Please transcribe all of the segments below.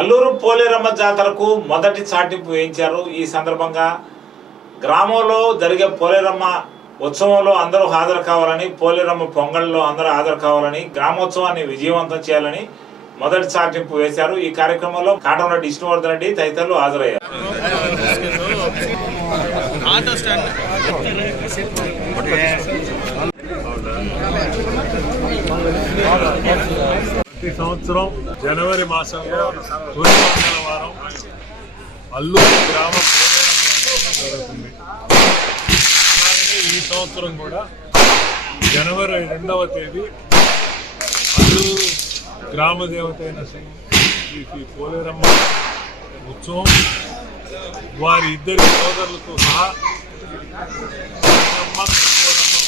అల్లూరు పోలేరమ్మ జాతరకు మొదటి చాటింపు వేయించారు. ఈ సందర్భంగా గ్రామంలో జరిగే పోలేరమ్మ ఉత్సవంలో అందరూ హాజరు కావాలని పోలేరమ్మ పొంగల్లో అందరూ హాజరు కావాలని గ్రామోత్సవాన్ని విజయవంతం చేయాలని మొదటి చాటింపు వేశారు. ఈ కార్యక్రమంలో కాటంరెడ్డి విష్ణువర్ధన్ రెడ్డి తదితరులు హాజరయ్యారు. సంవత్సరం జనవరి మాసంలో తొలి మంగళవారం అల్లూరు గ్రామ జరుగుతుంది. అలాగే ఈ సంవత్సరం కూడా జనవరి రెండవ తేదీ అల్లూరు గ్రామ దేవత అయిన శ్రీ శ్రీ పోలేరమ్మ ఉత్సవం. వారి ఇద్దరి సోదరులతో సహా పోలేరమ్మ,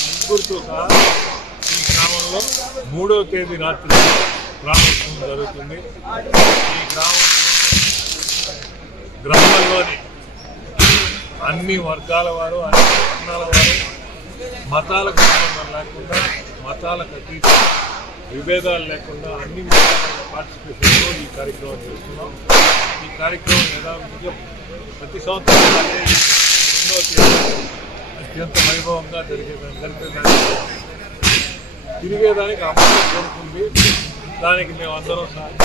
ముగ్గురితో సహా ఈ గ్రామంలో మూడవ తేదీ రాత్రి గ్రామోత్సవం జరుగుతుంది. ఈ గ్రామోత్సవం గ్రామంలోని అన్ని వర్గాల వారు అన్ని వర్ణాల వారు మతాలకు సంబంధం లేకుండా మతాలకు అతీత విభేదాలు లేకుండా అన్ని పార్టిసిపేషన్లో ఈ కార్యక్రమం చేస్తున్నాం. ఈ కార్యక్రమం యథావిధిగా ప్రతి సంవత్సరం ఎన్నో అత్యంత వైభవంగా జరిగే జరిపేదానికి తిరిగేదానికి అమలు కోరుతుంది దానికి మేము అందరం సహాయం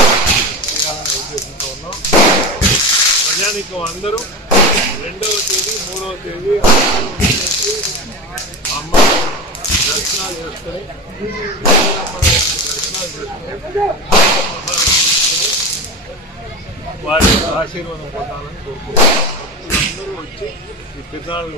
చేయాలనే ఉద్దేశంతో ఉన్నాం ప్రజానికం అందరూ రెండవ తేదీ మూడవ తేదీ అమ్మ దర్శనాలు చేసుకొని దర్శనాలు చేసుకొని వారి ఆశీర్వాదం పొందాలని కోరుకుంటున్నాం. అందరూ వచ్చి ఈ తిరునాళ్ళు